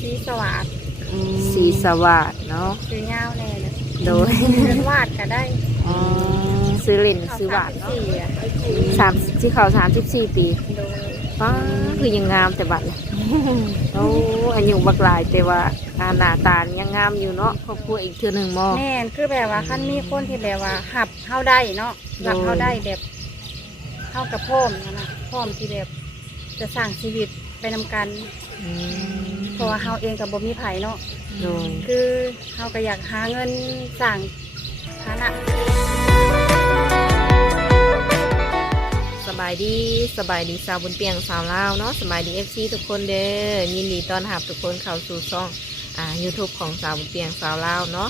สีสวัสดสีสวัสดเนาะซื้อยาวแน่เลยโดยเป็นวาดก็ได้อ๋อซื้อเล่นเขาซื้อสาบามทสิบเนาะสี่อะสามที่เขาสามสิบสี่ปีโดยป้าคือยังงามแต่บัดเลยโอ้อายุบักหลายแต่ว่าอ่าหน้าตานี่ยังงามอยู่เนาะครอบครัวอีกเทื่อหนึ่งหมอแม่นคือแบบว่าคันมีคนที่แบบว่าหับเข้าได้เนาะหับเข้าได้แบบเข้ากับพ่อมนะนะพ่อมที่แบบจะสร้างชีวิตไปนำกัน อืมเพราะว่าเฮาเองกับบ่มีไผเนาะ โดยคือเฮาก็อยากหาเงินสร้างฐานะ สบายดีสบายดีสาวบุญเปียงสาวลาวเนาะสบายดีเอฟซีทุกคนเด้อยินดีต้อนรับทุกคนเข้าสู่ช่องอ่า YouTube ของสาวบุญเปียงสาวลาวเนาะ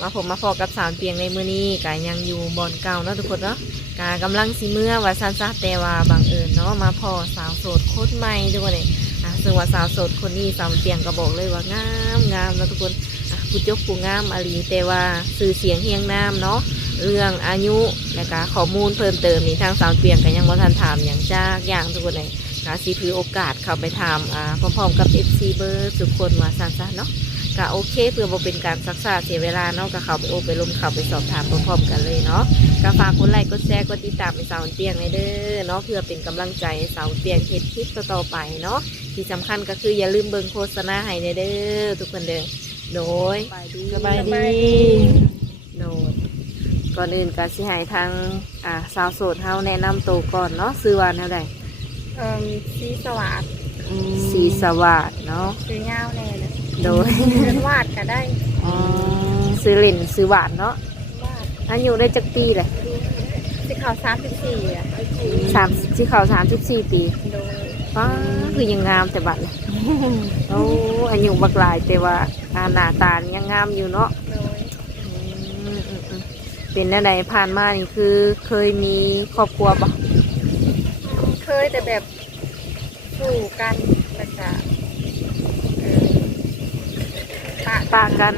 มาผมมาพอกับสาวบุญเปียงในมื้อนี้กายังอยู่บอนเก่าเนาะทุกคนเนาะกากำลังสิเมื่อว่าซันซะแต่ว่าบังเอิญเนาะมาพอสาวโสดโคตรใหม่ทุกคนเลยอ่า ซึ่งว่าสาวสดคนนี้สาวเปียงก็บอกเลยว่างามงามเนาะทุกคนผู้จบผู้งามอาลีแต่ว่าสื่อเสียงเฮียงน้ำเนาะเรื่องอายุและก็ข้อมูลเพิ่มเติมนี่ทางสาวเปียงกันยังว่าทันถามอย่างจ้าอย่างทุกคนเลยกาซีถือโอกาสเข้าไปถามพร้อมๆกับเอฟซีเบอร์ทุกคนมาสั้นๆเนาะ ก็โอเคเพื่อบ่เป็นการซักษาเสียเวลาเนาะก็เข้าไปโอไปลมเข้าไปสอบถามพร้อมๆกันเลยเนาะก็ฝากกดไลค์กดแชร์กดติดตามให้สาวเปียงในเด้อเนาะเพื่อเป็นกำลังใจให้สาวเปียงเฮ็ดคลิปต่อๆไปเนาะที่สำคัญก็คืออย่าลืมเบิ่งโฆษณาให้ในเด้อทุกคนเด้อโดยสบายดีโดยก่อนอื่นก็สิให้ทางอ่าสาวโสดเฮาแนะนำตัวก่อนเนาะซื้อว่าแนวใดเอ่อสีสวัสดสีสวัสดเนาะซื้อยาวแน่เลย โดยเป็นวาดก็ได้ซื้อเล่นซื้อหวานเนาะวาดอายุได้จักปีเลยสีขาวสามสิบสี่อะสามที่เขาสามสิบสี่ปีโดยป้าคือยังงามแต่บัดเลยโอ้อายุบักหลายแต่ว่าอ่าหน้าตานี่ยังงามอยู่เนาะโดยอืมอืมอืมเป็นแนวใดผ่านมานี่คือเคยมีครอบครัวปะเคยแต่แบบสู้กันแล้วก็เออ ปะปากกัน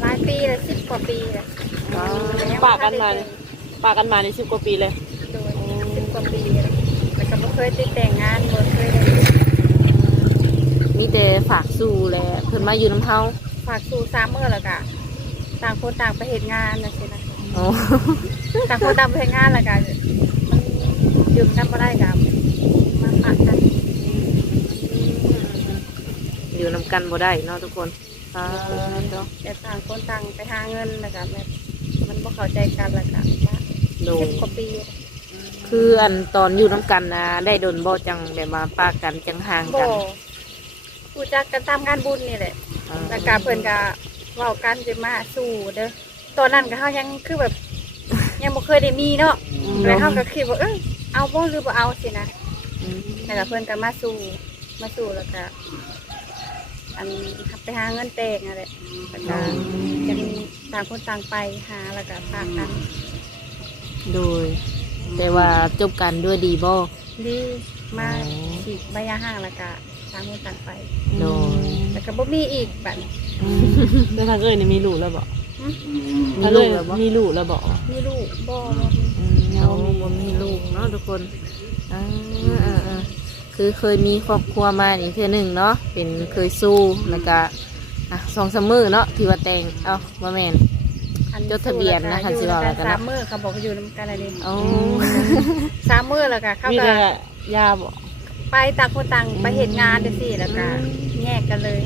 หลายปีเลยสิบกว่าปีเลยอ๋อปากกันมาเลยปากันมาในสิบกว่าปีเลยโดยสิบกว่าปีเลยแล้วก็ไม่เคยติดแต่งงานบ่เคยได้มีแต่ฝากสู้แหละเพิ่นมาอยู่น้ำเฮาฝากสู่สามเมื่อแล้วก็ต่างคนต่างไปเหตุงานนะสินะโอ้ต่างคนต่างไปเหตุงานแล้วก็มันยืมกันมาได้กับมาฝากกันอยู่นำกันบ่ได้เนาะทุกคน อ่าเนาะแต่ต่างคนต่างไปหาเงินแล้วก็แบบมันบ่เข้าใจกันแล้วก็มาโดสิยบกว่าปีคืออันตอนอยู่น้ำกันนะได้โดนบ่จังแบบมาปากกันจังห่างบ่กันรู้จักกันตามงานบุญนี่แหละอ่าแล้วก็เพิ่นก็เว้ากันจะมาสู้เด้อตอนนั้นก็เฮายังคือแบบ ยังบ่เคยได้มีเนาะแล้วเฮาก็คิดว่าเออเอาบ่หรือบ่เอาสินะ อืม แล้วก็เพิ่นก็มาสู้มาสู้แล้วก็ อันไปหาเงินแต่งนั่นแหละแล้วก็จะมีต่างคนต่างไปหาแล้วก็พากันโดย แต่ว่าจบกันด้วยดีบ่ดีมาอ๋อฉีกใบยาห้างแล้วก็ต่างคนต่างไปโดยแล้วก็บ่มีอีกบัดนี้แล้วทางเอ้ยนี่มีลูกแล้วบอกหึมีทางลูเอ้กยแล้วบ่มีลูกแล้วบอกมีลูกบ่บ่มีอืมเราบ่มีลูกเนาะทุกคนอ่าอ่าอ่า คือเคยมีครอบครัวมานี่เทื่อหนึ่งเนาะเป็นเคยสู้แล้วก็อะสองสามมือเนาะที่ว่าแต่งเอ้าบ่แม่นอัจดทะเบียนนะสู้คันสิแล้วว่าก็แล้วกันเนอะ สามมื้อเขาบอกว่าอยู่นำกันอะไรนี่โอ้สามมื้อแล้วก็เขามีก็แต่ยาบอกไปต่างคนต่างไปเฮ็ดงานจังซี่แล้วก็แยกกันเลย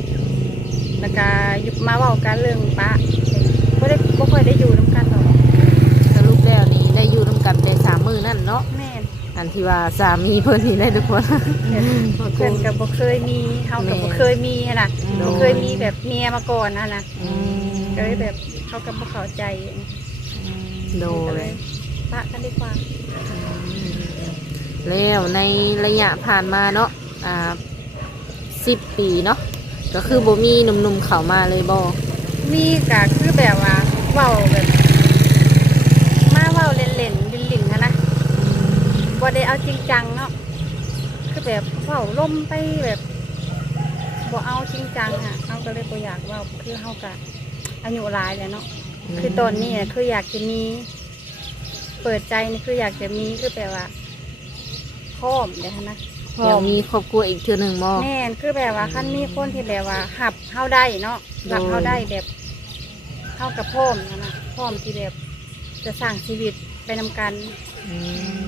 แล้วก็หยุดมาเว้ากันเรื่องปะบ่ได้บ่ค่อยได้อยู่นำกันหรอกสรุปแล้วนี่ได้อยู่ร่วมกันแต่สามมือนั่นเนาะแม่น อันที่ว่าสามีเพิ่นนี่ได้ทุกคน เพื่อนก็บ่เคยมีเฮาก็บ่เคยมีหั้นน่ะโดบ่ยเคยมีแบบเมียมาก่อนนะนะอืมก็เลยแบบเขาก็บ่เข้าใจโดก็ยเลยปะกันดีกว่าแล้วในระยะผ่านมาเนาะอ่าสิบปีเนาะก็คือบ่มีหนุ่มๆเข้ามาเลยบ่มีก็คือแบบว่าเว้าแบบ มาเว้าเล่นๆลิ่นๆหั้นนะ บ่ได้เอาจริงจังเนาะคือแบบเว้าล่มไปแบบบ่เอาจริงจังอะเฮาก็เลยบ่อยากเว้าคือเฮาก็อายุหลายแล้วเนาะคือตอนนี้น่ะคืออยากจะมี เปิดใจนี่คืออยากจะมีคือแปลว่าพร้อมเดี๋ยวนะพร้อยาอกมมีครอบครัวอีกเทื่อหนึงบ่ แม่นคือแบบว่าคันมีคนที่แบบว่าหับเฮาได้เนาะหับเฮาได้แบบเฮากับพ่อมนะนะพ่อมที่แบบ จะสร้างชีวิตไปนำกันอื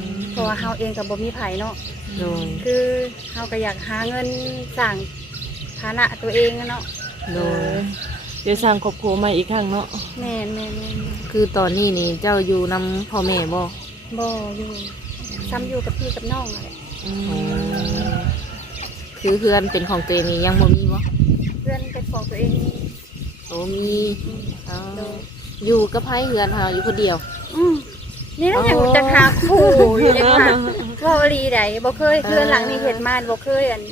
มเพราะว่าเฮาเองกับบ่มีไผเนาะโดยคือเฮาก็อยากหาเงินสร้างฐานะตัวเองอะเนาะโดยเดี๋ยวสร้างครอบครัวใหม่อีกครั้งเนาะแม่นแม่นแม่นคือตอนนี้นี่เจ้าอยู่นำพ่อแม่บ่บ่อยู่ซ้ำอยู่กับพี่กับน้องอะไรคือเพื่อนเป็นของตัวเองนี่ยังบ่มีบ่เพื่อนเป็นของตัวเองนี่โอ้มีอืมอ๋อโดย อยู่กับไผเฮือนเฮาอยู่คนเดียว อืมนี่นะอ๋อออยากจะหาคู่อยู่ในค่ะว่าอรีใดบ่เคยเพื่อนหลังนี้เห็นมาบ่เคยอัน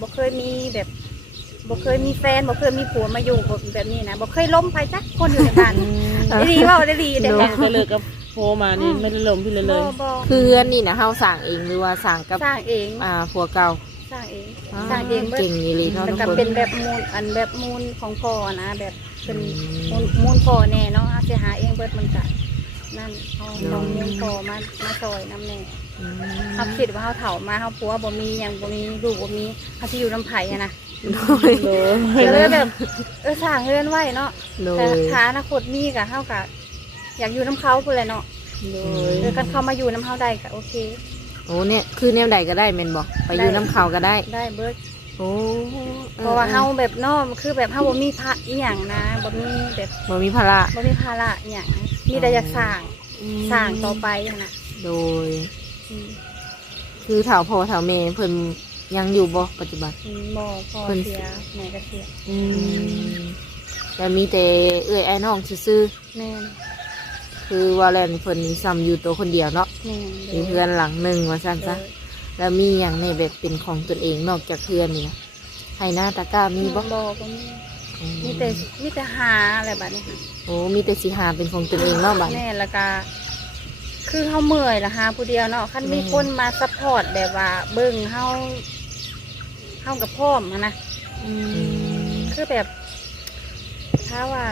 บ่เคยมีแบบบ่เคยมีแฟนบ่เคยมีผัวมาอยู่แบบนี้นะบ่เคยล้มไปจักคนอยู่ในบ้านได้ดีเว่าได้ดีแต่โดแบนบก็เลิกกับโพมานี่ไม่ได้ลมพี่เลยเลบ่ยบ่คือเฮือนนี่นะเฮาสร้างเองหรือว่าสร้างกับสร้างเองอ่าผัวเก่าสร้างเองสร้างเองเบิดเก่งอีหลีเนาะแต่ทุกก็คนเป็นแบบมูลอันแบบมูลของพ่อนะแบบ เป็นอืมมูลมูลพ่อแน่เนาะเอาสิหาเองเบิดมันก็นั่นเอาลองมูลพ่อมามาซอยน้ำแน่อืมเขาคิดว่าเขาเฒ่ามาเขาปัวบ่มีหยังบ่มีลูกบ่มีเขาสิอยู่น้ำไผ่อะนะโดยโดยก็เลยแบบเออสร้างเรือนไว้เนาะโดแต่ยถ้าอนาคตมีก็เฮาก็อยากอยู่น้ำเขาพุ่นแหละเนาะโดยเออกันเขามาอยู่น้ำเฮาได้ก็โอเคโอ้เนี่ยคือแนวใดก็ได้แม่นบ่ไปอยู่น้ำเขาก็ได้ได้เบิด โอ้เพราะว่าเฮาแบบเนอกคือแบบเฮาบ่มีพระอีหยังนะบ่มีแบบบ่มีภาระบ่มีภาระอีหยังมีแต่อยากสร้างสร้างต่อไปหั้นนะโดย อืมคือเฒ่าพ่อเฒ่าแม่เพิ่นยังอยู่บ่ปัจจุบัน อืมบ่พ่อเพิ่น เสียแม่ก็เสียอืมแต่มีแต่เอื้อยไอ้น้องซื่อแม่นๆคือว่าแลนเพิ่นนี่ซ้ำอยู่ตัวคนเดียวเนาะแม่นมีเพื่อนหลังหนึงว่าซั่นซะโดย แล้วมีหยังในแบบเป็นของตนเองนอกจากเพื่อนนี่นะให้หน้าตะกร้ามีบ่บ่บ่มีอืมีแต่มีแต่หาอะไรแบบนี้ค่ะโอ้มีแต่สิหาเป็นของตนเองเนาะบัดนี้ แม่แล้วก็คือเฮาเมื่อยละหาผู้เดียวเนาะคันมีแม่คนมาซัพพอร์ตแบบว่าเบิ่งเฮาเฮากับพ่อมอะนะอืมคือแบบถ้าว่า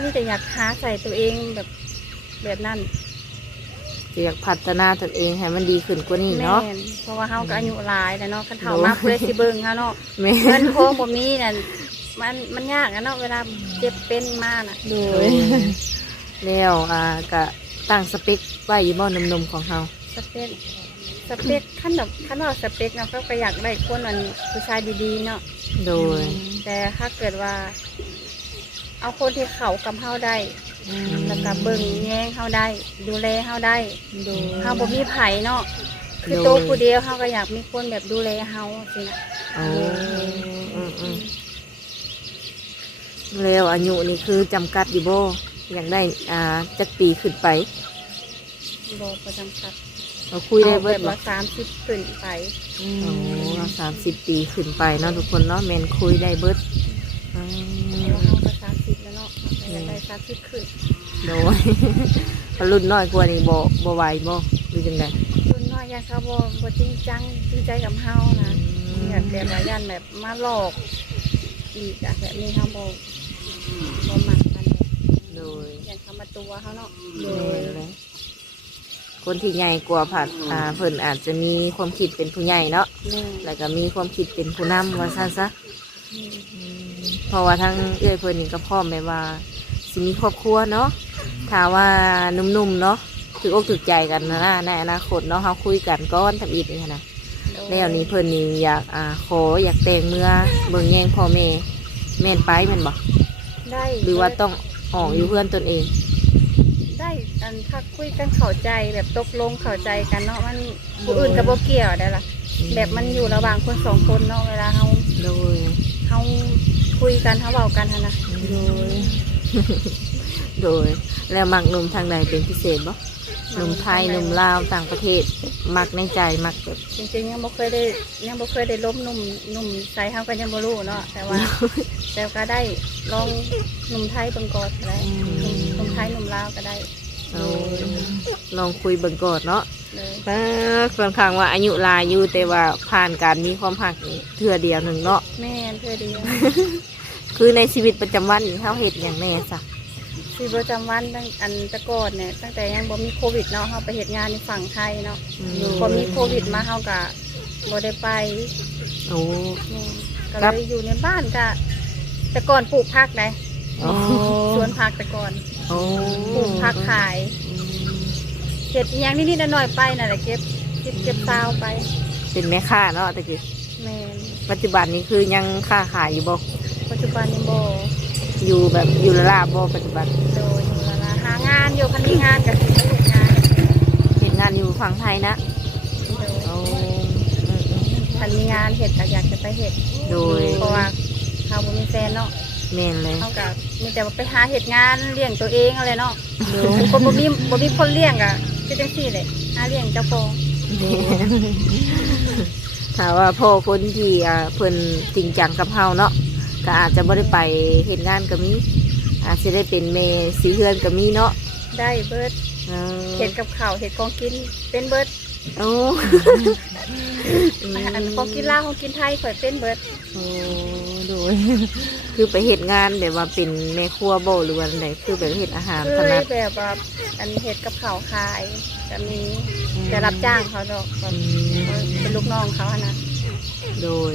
มีแต่อยากหาใส่ตัวเองแบบแบบนั้นจะ อยากพัฒนาตนเองให้มันดีขึ้นกว่านี้แม่เนาะนเพราะว่าเฮาก็อายุหลายแล้วเนาะคันเฒ่าโอ้มากเลยสิเบิ่งเฮาเนาะแม่ เงินโค้งบ่มีนั่นมันมันยากอะเนาะเวลาเจ็บเป็นมาน่ะโดโดยยแล้วอ่าก็ตั้งสเปคไว้อยู่บ่หนุ่มๆของเฮาสเปคสเปคขั้นแบบขั้นว่าสเปคเนาะก็ก็อยากได้คนอันผู้ชายดีๆเนาะโดย แต่ถ้าเกิดว่า เอาคนที่เขากำเฮาได้อืม แล้วก็เบิ่งแย่งเฮาได้ ดูแลเฮาได้โดยเฮาบ่มีไผเนาะคือโดยโตวผู้เดียวเฮาก็อยากมีคนแบบดูแลเฮาสินะโอ้อืมอืมแล้วอายุนี่คือจำกัดอยู่บ่อยากได้อ่าจักปีขึ้นไปบ่ประจำกัดเราคุยได้เบิดอาแบบบ่ ว่าสามสิบขึ้นไปอืโอ้มสามสิบปีขึ้นไปเนาะทุกคนเนาะแมนคุยได้เบิดอืมเพราะว่าเฮาก็สามสิ บแล้วเนาะเราอยากได้สามสิบขึ้นโดย รุ่นน้อยกว่านี่บ่บ่ไหวบ่หรือจังไดรุ่นน้อยอยากเขาบ่บ่จริงจังจริงใจกับเฮานะอยากแบบว่าย่านแบบมาหลอกอีกอะแบบนี้เฮาบ่บ่มักกันโดยอยากเขามาตัวเฮาเนาะโดยเลยคนที่ใหญ่กว่าผัดอ่าเพิ่นอาจจะมีความคิดเป็นผู้ใหญ่เนาะแม่แล้วก็มีความคิดเป็นผู้นำว่าซั่นซะอืมอืมเพราะว่าทั้งเอ้อยเพิ่นนี่ก็พร้อมแบบว่า สิมีครอบครัวเนาะถ้าว่าหนุ่มๆเนาะถืออกถือใจกันนะนะในอนาคตเนาะเฮาคุยกันก้อนทำอีกนี่นะแล้วนี้เพิ่นนี่อยากอ่าขออยากแต่งเมื่อเบิ่งแย่งพ่อแม่แม่นไปแม่นบ่ได้หรือว่าต้องออกอยู่เพื่อนตนเอง ได้อันทักคุยกันเข้าใจแบบตกลงเข้าใจกันเนาะมันผู้อื่นกับโบเกี่ยวได้ล่ะแบบมันอยู่ระหว่างคนสองคนเนาะเวลาเฮาโดยเฮาคุยกันเฮาเว้ากันหั้นนะโดย โดยแล้วมักหนุ่มทางใดเป็นพิเศษบ่หนุ่มไทยหนุ่มลาวต่างประเทศ มักในใจมักแบบจริงๆยังบ่เคยได้ยังบ่เคยได้ล้มหนุ่มหนุ่มไทยเฮาก็ยังบ่รู้เนาะแต่ว่า แต่ก็ได้ลองหนุ่มไทยเบิ่งก่อนก็ได้หนุ่มหนุ่มไทยหนุ่มลาวก็ได้เอาลองคุยเบิ่งก่อนเนาะเลยเออค่อนข้างว่าอายุหลายอยู่แต่ว่าผ่านการมีความหักนี่เทื่อเดียวหนึ่งเนาะแม่นเพื่อเดียว คือในชีวิตประจำวันนี่เฮาเฮ็ดหยังแน่ซะชีวิตประจำวันตั้งอันแตะก่อนเนี่ยตั้งแต่ยังบ่มีโควิดเนาะเฮาไปเฮ็ดงานในฝั่งไทยเนาะอืมพอมีโควิดมาเฮาก็บ่ได้ไปโอ้แม่นก็ครัเลบ ยอยู่ในบ้านก็แต่ก่อนปลูกผักไงโอ้สวนผักแต่ก่อนโอ้ปลูกผักขายเห็ดอีหยังนิดๆหน่อยๆไปนั่นแหละเก็บเก็บเก็บซาวไปเป็นแม่ค้าเนาะตะกี้แม่นปัจจุบันนี้คือยังค้าขายอยู่บ่ ปัจจุบันยังบ่อยู่แบบอยู่ละลาบบ่ปัจจุบันโดยอยู่แล้วล่ะหางานอยู่คันมีงานก็สิไปเฮ็ดงานเห็นงานอยู่ฝั่งไทยนะโดยโอ้อืมคันมีงานเฮ็ดก็อยากจะไปเฮ็ดๆโดยเพราะว่าเฮาบ่มีแฟนเนาะแม่นเลยเฮาก็มีแต่ว่าไปหาเฮ็ดงานเลี้ยงตัวเองอะไรเนาะคนบ่มีบ่มีคนเลี้ยงก็คือจังซี่แหละหาเลี้ยงเจ้าของถ้าว่าพ่อคนที่อ่าเพิ่นจริงจังกับเฮาเนาะ ก็อาจจะบ่ได้ไปเฮ็ดงานก็มีอาจจะได้เป็นแม่สีเฮือนก็มีเนาะได้เบิดเออเฮ็ดกับข้าวเฮ็ดของกินเป็นเบิดโอ้อันของกินลาวของกินไทยข่อยเป็นเบิดโอ้โดยคือไปเฮ็ดงานแบบว่าเป็นแม่ครัวบ่หรือว่าไดคือแบบเฮ็ดอาหารเคถยนัดแบบว่าอันเฮ็ดกับข้าวขายก็มีแต่รับจ้างเขาดอกแบบอืมเป็นลูกน้องเขาอะนะโดย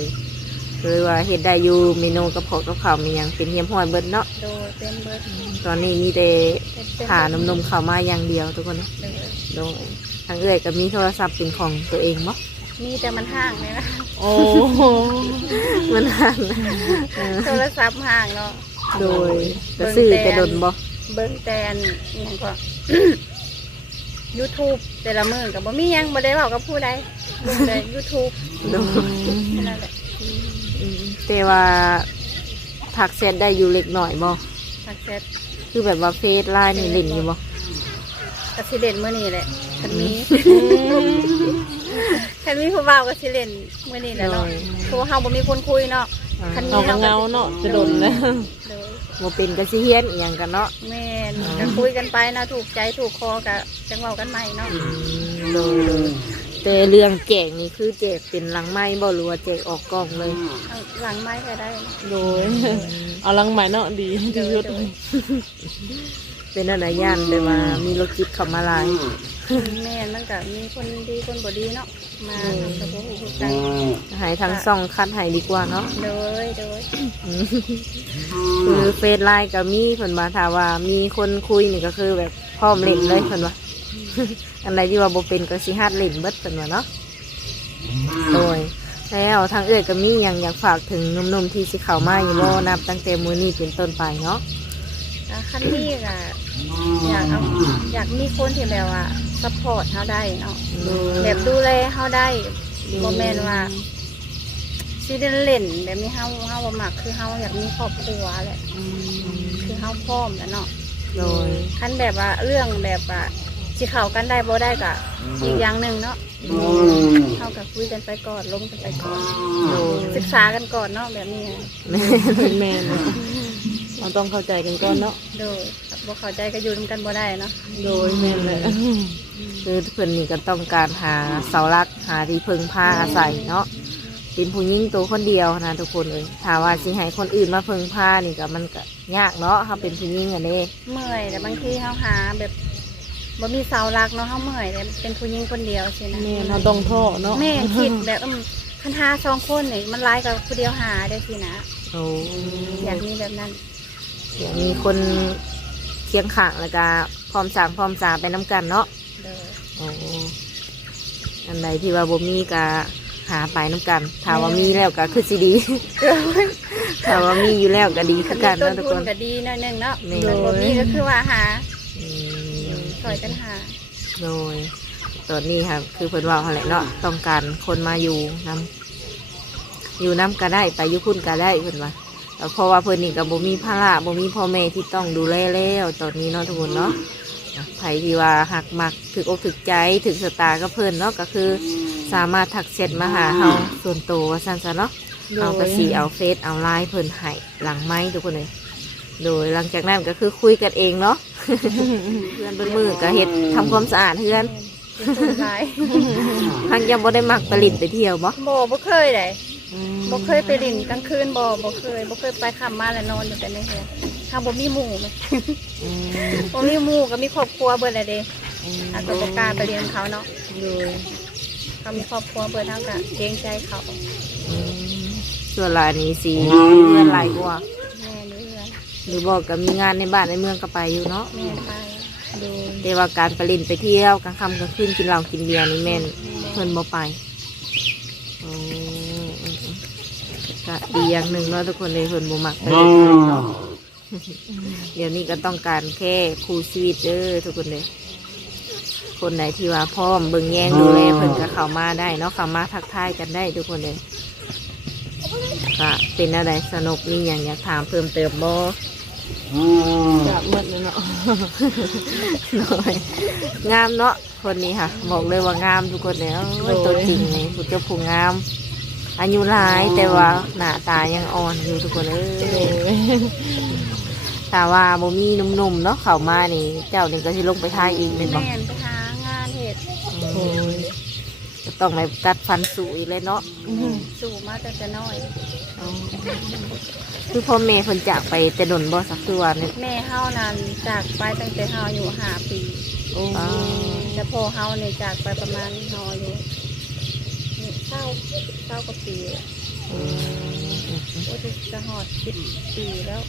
คือว่าเฮ็ดได้อยู่เมนูกับข้าวกับข้าวมีหยังเป็นเฮียมห้อยเบิดเนาะโดยเป็นเบิดตอนนี้มีแต่เป็นเป็นหานมๆเข้ามาอย่างเดียวทุกคนเนาะเบิดโดยทางเอื้อยก็มีโทรศัพท์เป็นของตัวเองบ่มีแต่มันห่างเลยนะโอ้มันหันเออโทรศัพท์ห่างเนาะโดยก็ซื้อแต่ดนบ่เบิ้งแต่อันอหยังก็ YouTube แต่ละมื้อก็บ่มีหยังบ่ได้เว้ากับผู้ใดเบิ่งแต่ YouTube โดยแค่นั้นแหละอืม แต่ว่าทักเซตได้อยู่เล็กหน่อยบ่ทักเสร็จคือแบบว่าเฟซไลน์นี่เล่นอยู่บ่ก็สิเล่นมื้อนี้แหละคันมีคันมีผู้บ่าวก็สิเล่นมื้อนี้แหละเนาะเพราะว่าเฮาบ่มีคนคุยเนาะ อ่าคันเอากันเงาเนาะจะโดนแล้วเด้อบ่เป็นก็สิเฮียนอหย่างกันเนาะแม่นก็คุยกันไปนะถูกใจถูกคอก็จังเว้ากันใหม่เนาะอืมโดยโดย แต่เรื่องแจกนี่คือแจกเป็นหลังไม้บ่หรือว่าแจกออกกล้องเลย เอาหลังไม้ก็ได้นะโดย เอาลังใหม่เนาะดีที่สุดเป็นอะไรย่านแต่ว่ามีโลจิตเข้ามาหลาย แม่นมันก็มีคนดีคนบ่ดีเนาะ มาทำกับบ่ฮู้ใจให้ทั้งสองคัดให้ดีกว่าเนาะโดยโดยอืมคือเฟซไลน์ก็มีเพิ่นว่าถ้าว่ามีคนคุยนี่ก็คือแบบพร้อมเล่นเลยเพิ่นว่า อันใดที่ว่าบ่เป็นก็สิฮัดเล่นเบิดเพิ่นว่าเนาะโดยแล้วทางเอื้อยก็มีหยังอยากฝากถึงหนุ่มๆที่สิเข้ามาอยู่บ่นับตั้งแต่มื้อนี้เป็นต้นไปเนาะอะคันนี้ก็อยากเอาอยากมีคนที่แบบว่าซัพพอร์ตเฮาได้เนาะโดย แบบดูแลเฮาได้บ่แม่นว่าสิได้เล่นแบบนี้เฮาเฮาบ่มักคือเฮาอยากมีครอบครัวแหละคือเฮาพร้อมแล้วเนาะ โดย คันแบบว่าเรื่องแบบว่า สิเข้ากันได้บ่ได้ก็อีกอย่างหนึงเนาะเฮาก็คุยกันไปก่อนลงกันไปก่อนโดยศึกษากันก่อนเนาะแบบนี้เป็นแมนเราต้องเข้าใจกันก่อนเนาะโดยบ่เข้าใจก็อยู่นํกันบ่ได้เนาะโดยแมนเลยคือเพิ่นนี่ก็ต้องการหาเสาหลักหาที่พึ่งพาอาศัยเนาะเป็นผู้หญิงตัวคนเดียวนะทุกคนเลยถ้าว่าสิให้คนอื่นมาพึ่งพานี่ก็มันก็ยากเนาะถ้าเป็นผู้หญิงอันนี้เมื่อยแต่บางทีเฮาหาแบบ บ่มีเสาหลักเนาะเฮาเมื่อยแต่เป็นผู้หญิงคนเดียวสินะแมนเราต้องท่อเนาะแม่คิดแบบอืมคันหาสองคนนี่มันหลายกับผู้เดียวหาได้สินะโอ้อยากมีแบบนั้นอยากมีคนเคียงข้างแล้วก็พร้อมสร้างพร้อมสร้างไปน้ำกันเนาะเด้อโอ้อันใดที่ว่าบ่มีก็หาไปน้ำกันถ้าว่ามีแล้วก็คือสิดีถ้าว่ามีอยู่แล้วก็ดีคือกันต้เนาะนทุกทุคนนก็ดีหน่อยหนึงเนาะแม่ มันบ่มีก็คือว่าหา อืมช่วยกันหาโดยตอนนี้ครับคือเพิ่นว่าอะไรเนาะต้องการคนมาอยู่นํอยู่นํก็ได้ไปอยู่พุ่นก็ได้เพิ่นว่าแต่เพราะว่าเพิ่นนี่ก็บ่มีภาระบ่มีพ่อแม่ที่ต้องดูแลแล้วตอนนี้เนาะทุกคนเนาะอะไผที่ว่าหักมักถึกอกถึกใจถึกสตาก็เพิ่นเนาะก็คือ สามารถทักเซตมาหาเฮาส่วนตัวว่าซั่นซะเนาะเอากระสีเอาเฟซเอาไลน์เพิ่นให้หลังไม้ทุกคนเลยโดยหลังจากนั้นก็คือคุยกันเองเนาะ เพื่อนเบิ่นมือก็เฮ็ดทำความสะอาดเพื่อนเป็นคนหลายพังยังบ่ได้มักไปลินไปเที่ยวบ่บ่บ่เคยได้บ่เคยไปลินกลางคืนบ่บ่เคยบ่เคยไปค่ำมาแล้วนอนอยู่แต่ในเฮือนถ้าบ่มีหมู่แม่อืมบ่มีหมู่ก็มีครอบครัวเบิดแล้วเด้อาก็บ่กล้าไปเรียนเขาเนาะโดยเขามีครอบครัวเบิดเฮาก็เกรงใจเขาอืมส่วนหลานนี้สีเพื่อนหลายกว่าแม่เรือน หรือบอกก็มีงานในบ้านในเมืองก็ไปอยู่เนาะแม่ไปดูแต่ว่าการไปเล่นไปเที่ยวกลางค่ำกลางคืนกินเหล้ากินเบียร์นี่แม่นเพิ่นบ่ไปโอ้อืมๆก็ดีอย่างหนึ่งเนาะทุกคนเลยเพิ่นบ่มักไปเล่นไปเนาะ เดี๋ยวนี้ก็ต้องการแค่ครูชีวิตเด้อทุกคนเลย คนไหนที่ว่าพร้อมเบิ่งแย่งดูแลเพิ่นก็เข้ามาได้เนาะเข้ามาทักทายกันได้ทุกคนเลยก็เป็นอะไรสนุกมีอย่างอยากถามเพิ่มเติมบ่ จะหมดแล้วเนาะหน่อยงามเนาะคนนี้ค่ะ บอกเลยว่างามทุกคนเลยโอ้ย ตัวจริงเลยผู้เจ้าผู้งาม อายุหลายแต่ว่าหน้าตายังอ่อนอยู่ทุกคนเอ้โดยยแต่ว่าบ่มีหนุ่มๆเนาะเข้ามานี่ เจ้านี่ก็สิลงไปทายอีกเป็นบ่แม่นไปหางานเฮ็ดโอ้ย ก็ต้องไปตัดฟันสูอีกเลยเนาะสู่มาแต่จะน้อย คือพ่อแม่เพิ่นจากไปแต่ดนบ่สักคือว่าเนี่ยแม่เฮานั้นจากไปตั้งแต่เฮาอายู่ห้าปีโอ้อ่าแต่พ่อเฮาเนี่ยจากไปประมาณเฮาอายู่นี่เศร้าเศร้ากว่าปีอะอืมโอ้ยจะหอดสิบปีแล้ว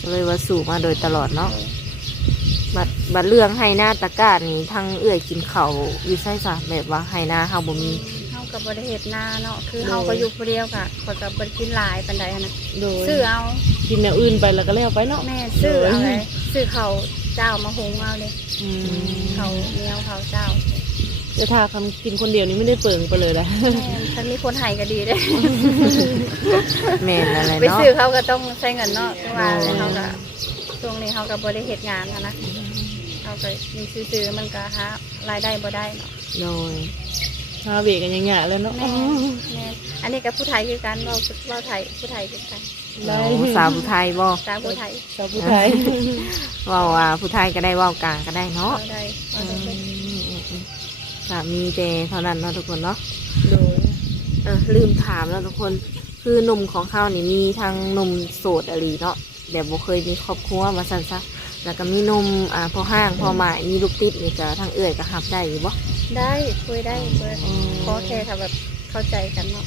ก็เลยว่าสู่มาโดยตลอดเนาะ บัดบัดเรื่องให้หน้าตะกร้านี่ทั้งเอื้อยกินเขาวอยู่ไส้สาแบบว่าให้หน้าเฮาบ่มีเฮากับบริเหตุนาเนาะคือเฮาก็อยู่ผู้เดียวกะคนกับบริกินหลายปันใดอะนะโดยซื้อเอากินแนวอื่นไปแล้วก็แล้วไปเนาะแม่ซื้อเอาเลยซื้อเขาวเจ้ามาหุงเอาเลยอืมเขาวเหนียวเขาวเจ้าแต่ถ้าคำกินคนเดียวนี่ไม่ได้เปิงไปเลยนะแม่ฉันมีคนให้ก็ดีเด้ แม่นอะไรไปเนาะซื้อเขาก็ต้องใช้เงินเนาะคือว่าแล้วเขาก็ ช่วงนี้เขาก็บริเหตุงานอะนะเขาก็มีซื้อๆมันก็หารายได้บ่ได้เนาะโดยมาเบรกกันยังไงแล้วเนาะแม่แม่อันนี้กับผู้ไทยคือกันเราเราไทยผู้ไทยคือกันได้โอ้สาวผู้ไทยบ่สาวผู้ไทยชาวผู้ไทยเว่าว่าผู้ไทยก็ได้เว่ากลางก็ได้เนาะเราได้เราได้เป็นก็มีแต่เท่านั้นเนาะทุกคนเนาะโดยเออลืมถามแล้วทุกคน คือหนุ่มของเขานี่มีทั้งหนุ่มโสดอะไรเนาะ แบบบ่เคยมีครอบครัวมาสั่นซะแล้วก็มีหนุ่มอ่าพอห้างพอหมายมีลูกติดนี่ก็ทั้งเอื้อยก็หับได้อยู่บ่ ได้คุยได้คุยขอแค่ถ้าแบบเข้าใจกันเนาะ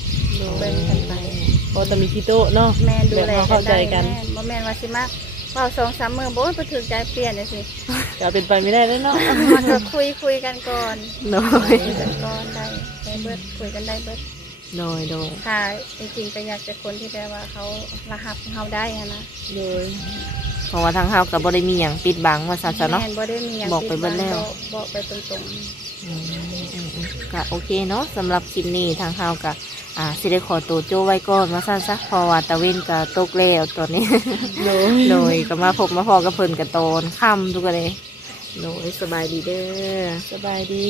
เบิ่งกันไป พอแต่มีคิโตะเนาะ แม่ดูแลแบบเข้าใจกัน แม่บ่แม่นว่าสิมาเว่าสองสามมื้อบ่ไปถึงใจเปลี่ยนเลยสิจะเป็นไปไม่ได้แล้วเนาะ มันก็คุยคุยกันก่อนโดยคุยกันก่อนได้ได้เบิดคุยกันได้เบิด โดยโดยค่ะจริงๆก็อยากจะคนที่แปลว่าเขารหับเฮาได้อะนะโดยเพราะว่าทางเฮาก็บ่ได้มีหยังปิดบังว่าซั่นซะเนาะแม่นบ่ได้มีหยังบอกไปเบิดแล้วบอกบอกไปตรงอืมอืมอืมก็โอเคเนาะสำหรับคลิปนี้ทางเฮาก็อ่าสิได้ขอตัวโจไว้ก่อนว่าซั่นซะเพราะว่าตะเวนก็ตกแล้วตอนนี้โดยโดยก็มาพบมาพอกับเพิ่นกับตอนค่ำทุกคนเลยโดยสบายดีเด้อ สบายดี